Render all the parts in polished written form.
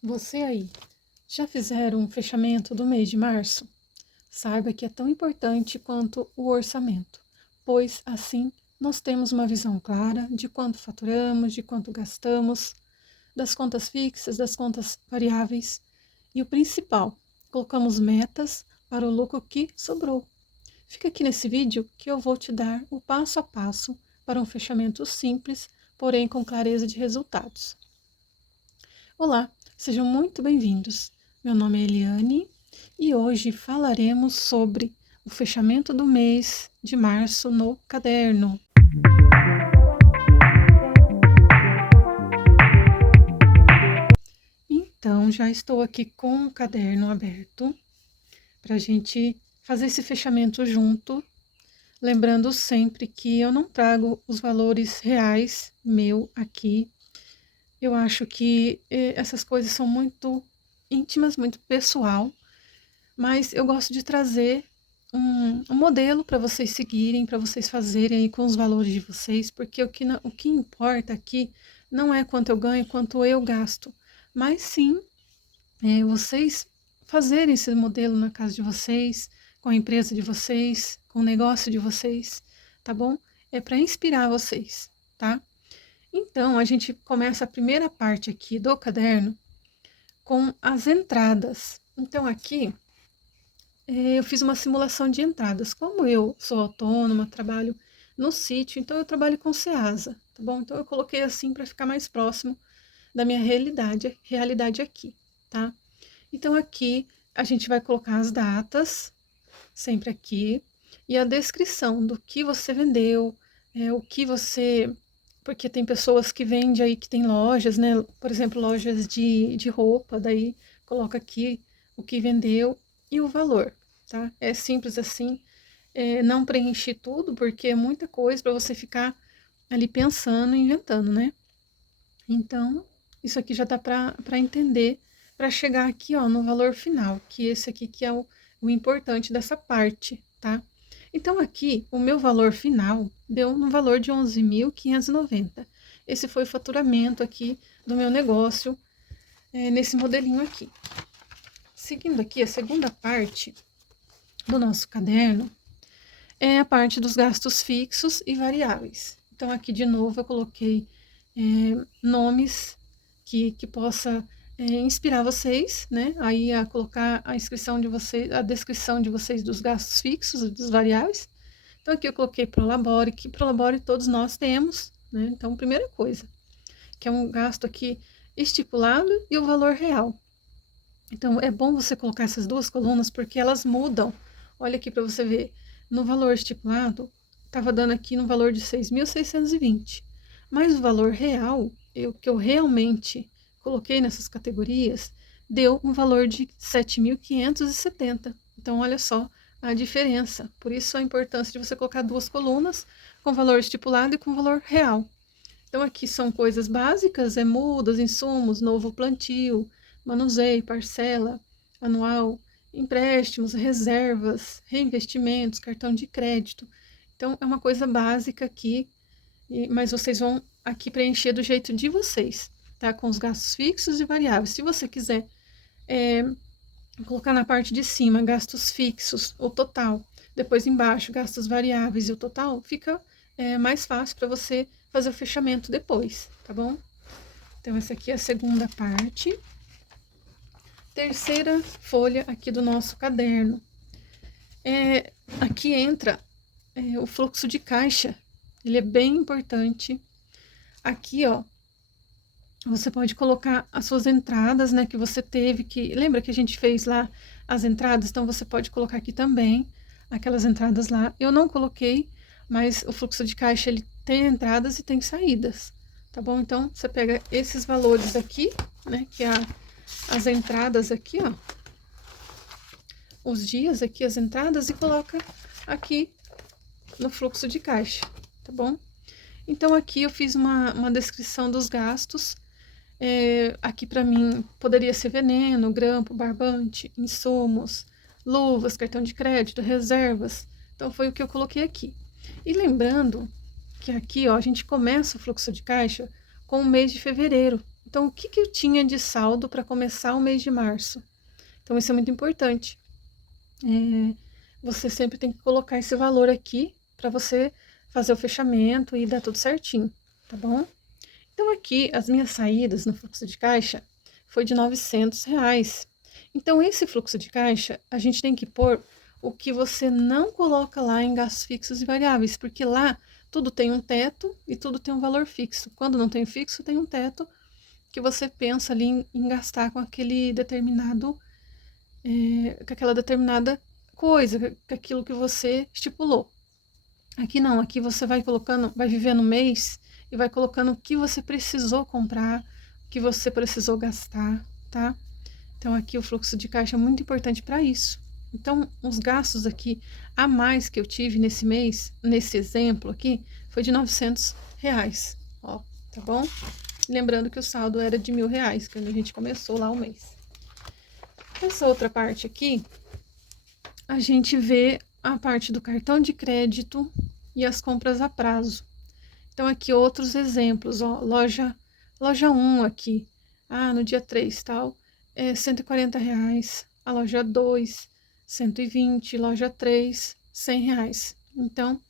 Você aí, já fizeram um fechamento do mês de março? Saiba que é tão importante quanto o orçamento, pois assim nós temos uma visão clara de quanto faturamos, de quanto gastamos, das contas fixas, das contas variáveis e o principal, colocamos metas para o lucro que sobrou. Fica aqui nesse vídeo que eu vou te dar o passo a passo para um fechamento simples, porém com clareza de resultados. Olá, sejam muito bem-vindos. Meu nome é Eliane e hoje falaremos sobre o fechamento do mês de março no caderno. Então, já estou aqui com o caderno aberto para a gente fazer esse fechamento junto. Lembrando sempre que eu não trago os valores reais meu aqui. Eu acho que essas coisas são muito íntimas, muito pessoal, mas eu gosto de trazer um modelo para vocês seguirem, para vocês fazerem aí com os valores de vocês, porque o que importa aqui não é quanto eu ganho, quanto eu gasto, mas sim vocês fazerem esse modelo na casa de vocês, com a empresa de vocês, com o negócio de vocês, tá bom? É para inspirar vocês, tá? Então, a gente começa a primeira parte aqui do caderno com as entradas. Então, aqui eu fiz uma simulação de entradas. Como eu sou autônoma, trabalho no sítio, então eu trabalho com Ceasa, tá bom? Então, eu coloquei assim para ficar mais próximo da minha realidade aqui, tá? Então, aqui a gente vai colocar as datas, sempre aqui, e a descrição do que você vendeu, o que você. Porque tem pessoas que vendem aí, que tem lojas, né? Por exemplo, lojas de roupa, daí coloca aqui o que vendeu e o valor, tá? É simples assim, não preenchi tudo, porque é muita coisa para você ficar ali pensando, inventando, né? Então, isso aqui já dá para entender, para chegar aqui, ó, no valor final, que esse aqui que é o importante dessa parte, tá? Então, aqui, o meu valor final deu no valor de 11.590. Esse foi o faturamento aqui do meu negócio, nesse modelinho aqui. Seguindo aqui, a segunda parte do nosso caderno é a parte dos gastos fixos e variáveis. Então, aqui, de novo, eu coloquei nomes que possa inspirar vocês, né? Aí a colocar a inscrição de vocês, a descrição de vocês dos gastos fixos e dos variáveis. Então aqui eu coloquei Prolabore, que Prolabore todos nós temos, né? Então, primeira coisa, que é um gasto aqui estipulado e o valor real. Então é bom você colocar essas duas colunas porque elas mudam. Olha aqui para você ver, no valor estipulado, estava dando aqui no valor de 6.620. Mas o valor real, que eu realmente coloquei nessas categorias, deu um valor de 7.570. Então, olha só a diferença. Por isso, a importância de você colocar duas colunas com valor estipulado e com valor real. Então, aqui são coisas básicas, mudas, insumos, novo plantio, manuseio, parcela, anual, empréstimos, reservas, reinvestimentos, cartão de crédito. Então, é uma coisa básica aqui, mas vocês vão aqui preencher do jeito de vocês, tá? Com os gastos fixos e variáveis. Se você quiser colocar na parte de cima gastos fixos, o total, depois embaixo gastos variáveis e o total, fica mais fácil para você fazer o fechamento depois, tá bom? Então, essa aqui é a segunda parte. Terceira folha aqui do nosso caderno. Aqui entra o fluxo de caixa, ele é bem importante. Aqui, ó, você pode colocar as suas entradas, né, que você teve, lembra que a gente fez lá as entradas? Então, você pode colocar aqui também aquelas entradas lá. Eu não coloquei, mas o fluxo de caixa, ele tem entradas e tem saídas, tá bom? Então, você pega esses valores aqui, né, que é as entradas aqui, ó, os dias aqui, as entradas, e coloca aqui no fluxo de caixa, tá bom? Então, aqui eu fiz uma descrição dos gastos. Aqui para mim poderia ser veneno, grampo, barbante, insumos, luvas, cartão de crédito, reservas. Então, foi o que eu coloquei aqui. E lembrando que aqui, ó, a gente começa o fluxo de caixa com o mês de fevereiro. Então, o que eu tinha de saldo para começar o mês de março? Então, isso é muito importante. Você sempre tem que colocar esse valor aqui para você fazer o fechamento e dar tudo certinho, tá bom? Então, aqui, as minhas saídas no fluxo de caixa foi de R$ 900. Então, esse fluxo de caixa, a gente tem que pôr o que você não coloca lá em gastos fixos e variáveis, porque lá tudo tem um teto e tudo tem um valor fixo. Quando não tem fixo, tem um teto que você pensa ali em gastar com aquele determinado, com aquela determinada coisa, com aquilo que você estipulou. Aqui não, aqui você vai colocando, vai vivendo o mês e vai colocando o que você precisou comprar, o que você precisou gastar, tá? Então aqui o fluxo de caixa é muito importante para isso. Então, os gastos aqui a mais que eu tive nesse mês, nesse exemplo aqui, foi de R$ 900, ó, tá bom? Lembrando que o saldo era de R$ 1.000, quando a gente começou lá o mês. Essa outra parte aqui, a gente vê a parte do cartão de crédito e as compras a prazo. Então, aqui outros exemplos, ó, loja 1 aqui, no dia 3, tal, R$ 140, a loja 2, 120, loja 3, R$ 100. Então,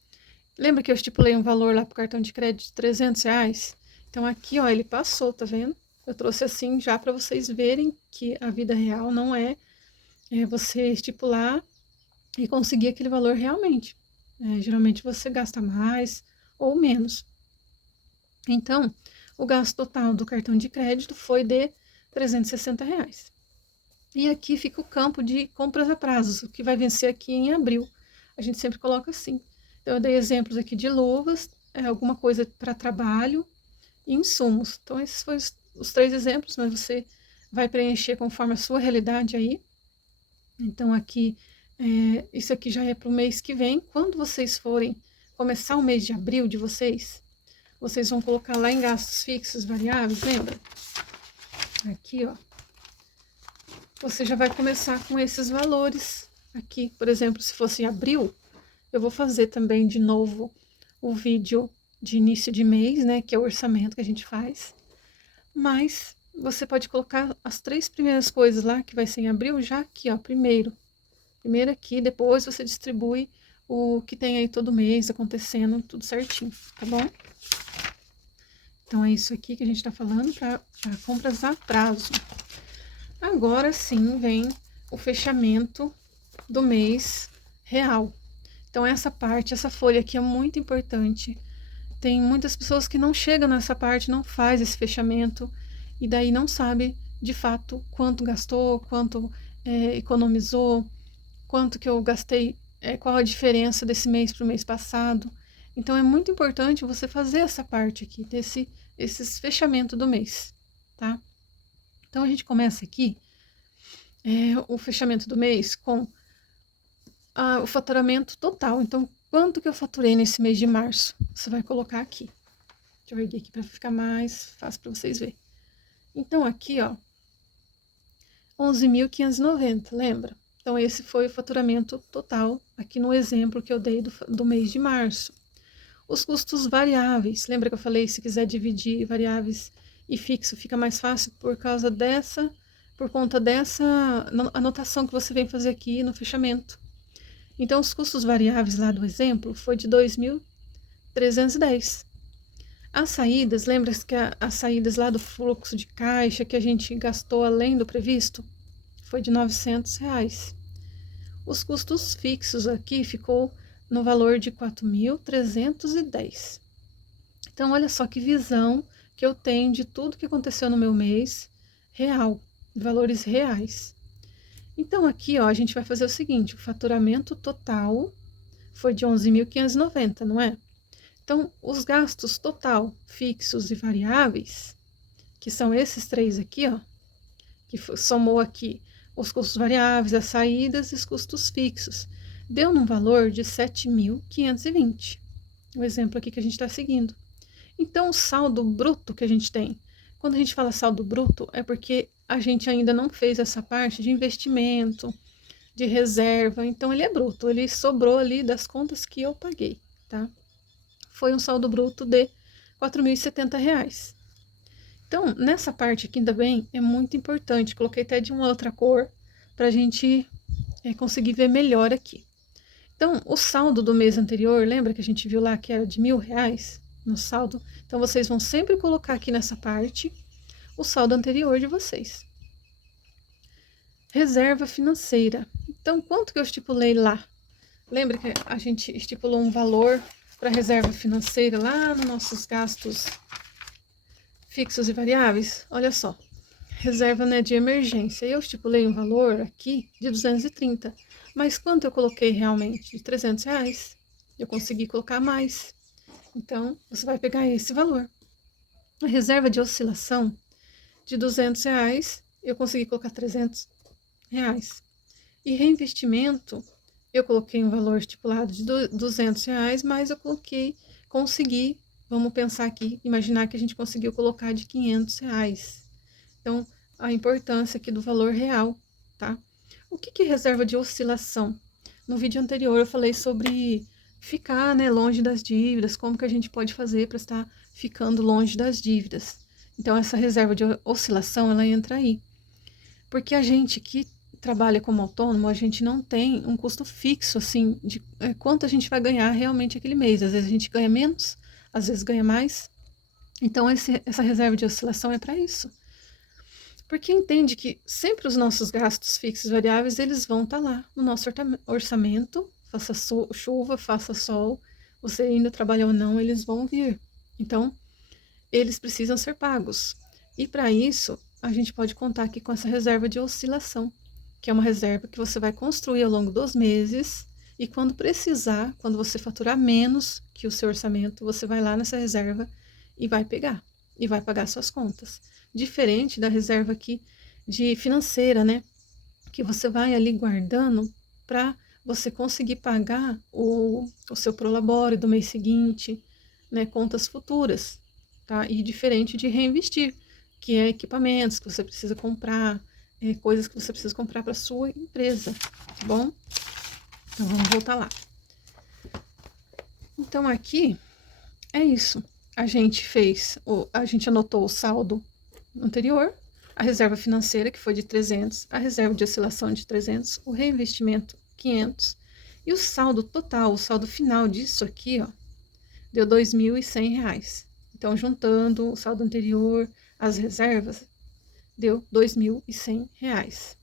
lembra que eu estipulei um valor lá para o cartão de crédito de R$ 300? Então, aqui, ó, ele passou, tá vendo? Eu trouxe assim já para vocês verem que a vida real não é você estipular e conseguir aquele valor realmente. Geralmente você gasta mais ou menos. Então, o gasto total do cartão de crédito foi de R$ 360. E aqui fica o campo de compras a prazos, o que vai vencer aqui em abril. A gente sempre coloca assim. Então, eu dei exemplos aqui de luvas, alguma coisa para trabalho e insumos. Então, esses foram os 3 exemplos, mas você vai preencher conforme a sua realidade aí. Então, aqui, isso aqui já é para o mês que vem. Quando vocês forem começar o mês de abril de vocês vão colocar lá em gastos fixos variáveis, lembra? Aqui, ó. Você já vai começar com esses valores aqui. Por exemplo, se fosse em abril, eu vou fazer também de novo o vídeo de início de mês, né? Que é o orçamento que a gente faz. Mas você pode colocar as 3 primeiras coisas lá, que vai ser em abril, já aqui, ó, primeiro aqui, depois você distribui o que tem aí todo mês acontecendo, tudo certinho, tá bom? Então, é isso aqui que a gente tá falando para compras a prazo. Agora sim vem o fechamento do mês real. Então, essa parte, essa folha aqui é muito importante. Tem muitas pessoas que não chegam nessa parte, não faz esse fechamento, e daí não sabe, de fato, quanto gastou, quanto economizou, quanto que eu gastei, qual a diferença desse mês para o mês passado. Então, é muito importante você fazer essa parte aqui, esses fechamento do mês, tá? Então, a gente começa aqui o fechamento do mês com o faturamento total. Então, quanto que eu faturei nesse mês de março? Você vai colocar aqui. Deixa eu erguer aqui para ficar mais fácil para vocês verem. Então, aqui, ó, 11.590, lembra? Então, esse foi o faturamento total, aqui no exemplo que eu dei do mês de março. Os custos variáveis, lembra que eu falei, se quiser dividir variáveis e fixo, fica mais fácil por conta dessa anotação que você vem fazer aqui no fechamento. Então, os custos variáveis lá do exemplo foi de 2.310. As saídas, lembra que as saídas lá do fluxo de caixa que a gente gastou além do previsto? Foi de R$ 900. Os custos fixos aqui ficou no valor de 4.310. Então, olha só que visão que eu tenho de tudo que aconteceu no meu mês real, valores reais. Então, aqui, ó, a gente vai fazer o seguinte, o faturamento total foi de 11.590, não é? Então, os gastos total, fixos e variáveis, que são esses 3 aqui, ó, que somou aqui os custos variáveis, as saídas e os custos fixos, deu num valor de 7.520. O exemplo aqui que a gente está seguindo. Então, o saldo bruto que a gente tem, quando a gente fala saldo bruto, é porque a gente ainda não fez essa parte de investimento, de reserva, então ele é bruto, ele sobrou ali das contas que eu paguei, tá? Foi um saldo bruto de R$ 4.070. Então, nessa parte aqui também é muito importante, coloquei até de uma outra cor, para a gente conseguir ver melhor aqui. Então, o saldo do mês anterior, lembra que a gente viu lá que era de R$ 1.000 no saldo? Então, vocês vão sempre colocar aqui nessa parte o saldo anterior de vocês. Reserva financeira. Então, quanto que eu estipulei lá? Lembra que a gente estipulou um valor para reserva financeira lá nos nossos gastos fixos e variáveis? Olha só, reserva, né, de emergência. Eu estipulei um valor aqui de 230, mas quanto eu coloquei realmente? De R$ 300. Eu consegui colocar mais. Então, você vai pegar esse valor. A reserva de oscilação de R$ 200, eu consegui colocar R$ 300. E reinvestimento, eu coloquei um valor estipulado de R$ 200, mas eu consegui, vamos pensar aqui, imaginar que a gente conseguiu colocar de R$ 500. Então, a importância aqui do valor real, tá? O que é reserva de oscilação? No vídeo anterior eu falei sobre ficar, né, longe das dívidas, como que a gente pode fazer para estar ficando longe das dívidas. Então, essa reserva de oscilação, ela entra aí. Porque a gente que trabalha como autônomo, a gente não tem um custo fixo, assim, de quanto a gente vai ganhar realmente aquele mês. Às vezes a gente ganha menos, às vezes ganha mais. Então, essa reserva de oscilação é para isso. Porque entende que sempre os nossos gastos fixos e variáveis, eles vão estar lá no nosso orçamento, faça chuva, faça sol, você ainda trabalha ou não, eles vão vir. Então, eles precisam ser pagos. E para isso, a gente pode contar aqui com essa reserva de oscilação, que é uma reserva que você vai construir ao longo dos meses, e quando precisar, quando você faturar menos que o seu orçamento, você vai lá nessa reserva e vai pegar, e vai pagar suas contas. Diferente da reserva aqui de financeira, né? Que você vai ali guardando para você conseguir pagar o seu prolabore do mês seguinte, né? Contas futuras, tá? E diferente de reinvestir, que é equipamentos que você precisa comprar, coisas que você precisa comprar para sua empresa, tá bom? Então vamos voltar lá. Então aqui é isso. A gente anotou o saldo anterior, a reserva financeira, que foi de 300, a reserva de oscilação de 300, o reinvestimento 500, e o saldo total, o saldo final disso aqui, ó, deu R$ 2.100. Então, juntando o saldo anterior, as reservas, deu R$ 2.100.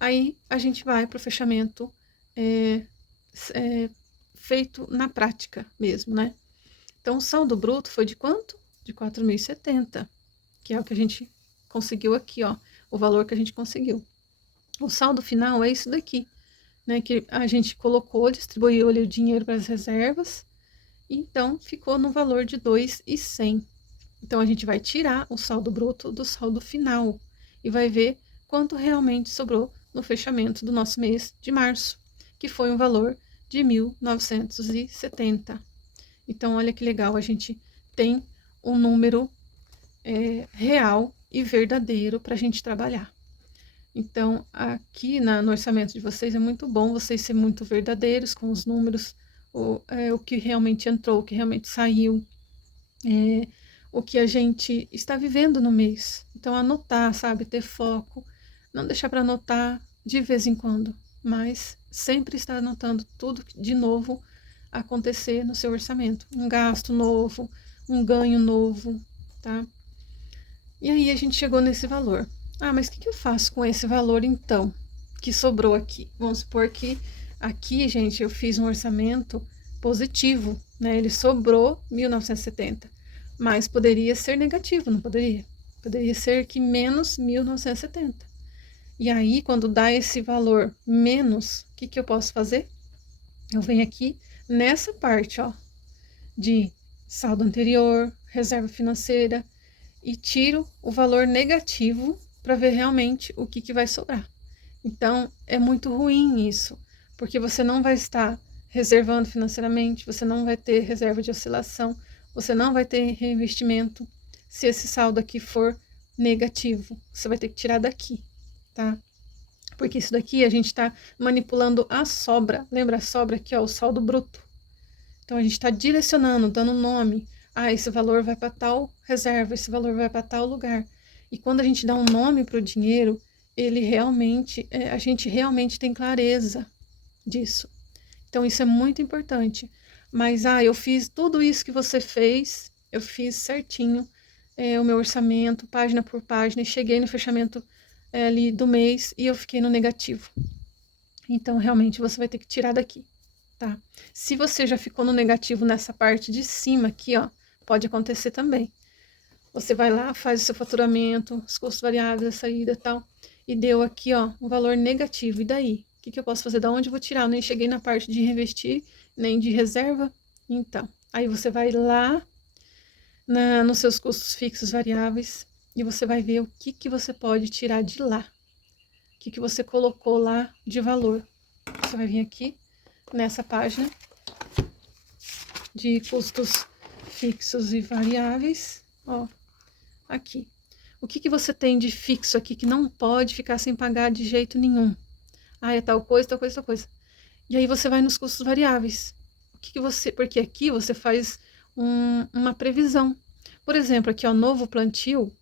Aí, a gente vai para o fechamento feito na prática mesmo, né? Então, o saldo bruto foi de quanto? De 4.070, que é o que a gente conseguiu aqui, ó, o valor que a gente conseguiu. O saldo final é isso daqui, né, que a gente colocou, distribuiu ali o dinheiro para as reservas, então ficou no valor de 2.100. Então, a gente vai tirar o saldo bruto do saldo final e vai ver quanto realmente sobrou no fechamento do nosso mês de março, que foi um valor de 1.970. Então, olha que legal, a gente tem um número real e verdadeiro para a gente trabalhar. Então, aqui no orçamento de vocês é muito bom vocês serem muito verdadeiros com os números, o que realmente entrou, o que realmente saiu, o que a gente está vivendo no mês. Então, anotar, sabe, ter foco, não deixar para anotar de vez em quando, mas sempre estar anotando tudo de novo acontecer no seu orçamento. Um gasto novo, um ganho novo, tá? E aí a gente chegou nesse valor. Ah, mas o que eu faço com esse valor então, que sobrou aqui? Vamos supor que aqui, gente, eu fiz um orçamento positivo, né? Ele sobrou 1.970, mas poderia ser negativo, não poderia? Poderia ser que menos 1.970. E aí, quando dá esse valor menos, o que eu posso fazer? Eu venho aqui nessa parte, ó, de saldo anterior, reserva financeira, e tiro o valor negativo para ver realmente o que vai sobrar. Então, é muito ruim isso, porque você não vai estar reservando financeiramente, você não vai ter reserva de oscilação, você não vai ter reinvestimento se esse saldo aqui for negativo. Você vai ter que tirar daqui, tá? Porque isso daqui a gente está manipulando a sobra. Lembra a sobra aqui, ó, o saldo bruto. Então, a gente está direcionando, dando nome Ah, esse valor vai para tal reserva, esse valor vai para tal lugar. E quando a gente dá um nome para o dinheiro, ele realmente, a gente realmente tem clareza disso. Então isso é muito importante. Mas, eu fiz tudo isso que você fez, eu fiz certinho, o meu orçamento, página por página, e cheguei no fechamento ali do mês e eu fiquei no negativo. Então, realmente, você vai ter que tirar daqui, tá? Se você já ficou no negativo nessa parte de cima aqui, ó, pode acontecer também. Você vai lá, faz o seu faturamento, os custos variáveis, a saída e tal, e deu aqui, ó, um valor negativo. E daí? O que eu posso fazer? Da onde eu vou tirar? Eu nem cheguei na parte de reinvestir, nem de reserva. Então, aí você vai lá nos seus custos fixos variáveis e você vai ver o que você pode tirar de lá. O que você colocou lá de valor. Você vai vir aqui nessa página de custos fixos e variáveis, ó, aqui. O que você tem de fixo aqui que não pode ficar sem pagar de jeito nenhum? Ah, é tal coisa, tal coisa, tal coisa. E aí você vai nos custos variáveis. Porque aqui você faz uma previsão. Por exemplo, aqui, ó, novo plantio,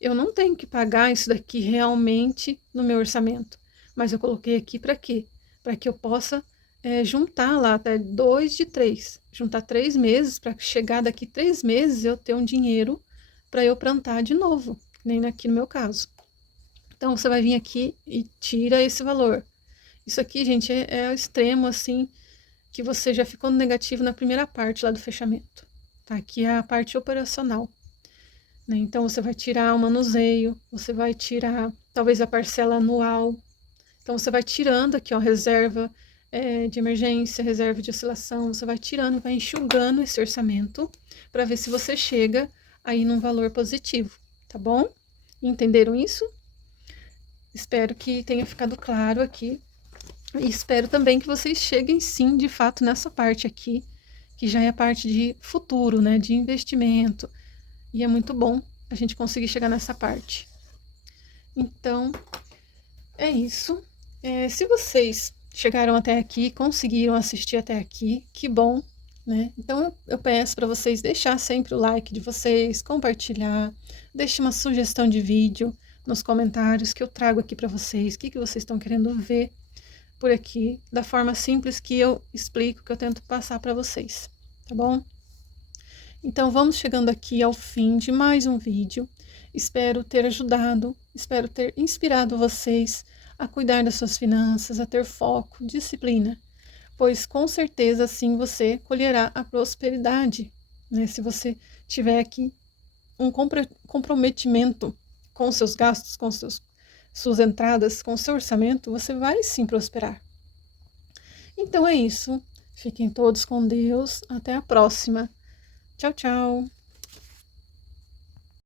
eu não tenho que pagar isso daqui realmente no meu orçamento. Mas eu coloquei aqui para quê? Para que eu possa juntar lá até 2 de 3. Juntar 3 meses, para chegar daqui 3 meses eu ter um dinheiro para eu plantar de novo, nem aqui no meu caso. Então, você vai vir aqui e tira esse valor. Isso aqui, gente, é o extremo, assim, que você já ficou no negativo na primeira parte lá do fechamento. Tá? Aqui é a parte operacional. Né? Então, você vai tirar o manuseio, você vai tirar, talvez, a parcela anual. Então, você vai tirando aqui, ó, reserva de emergência, reserva de oscilação, você vai tirando e vai enxugando esse orçamento para ver se você chega aí num valor positivo, tá bom? Entenderam isso? Espero que tenha ficado claro aqui. E espero também que vocês cheguem sim, de fato, nessa parte aqui, que já é a parte de futuro, né, de investimento. E é muito bom a gente conseguir chegar nessa parte. Então, é isso. Se vocês chegaram até aqui, conseguiram assistir até aqui, que bom, né? Então, eu peço para vocês deixar sempre o like de vocês, compartilhar, deixe uma sugestão de vídeo nos comentários que eu trago aqui para vocês, o que vocês estão querendo ver por aqui, da forma simples que eu explico, que eu tento passar para vocês, tá bom? Então, vamos chegando aqui ao fim de mais um vídeo. Espero ter ajudado, espero ter inspirado vocês a cuidar das suas finanças, a ter foco, disciplina, pois com certeza assim você colherá a prosperidade, né? Se você tiver aqui um comprometimento com seus gastos, com suas entradas, com seu orçamento, você vai sim prosperar. Então é isso. Fiquem todos com Deus. Até a próxima. Tchau, tchau.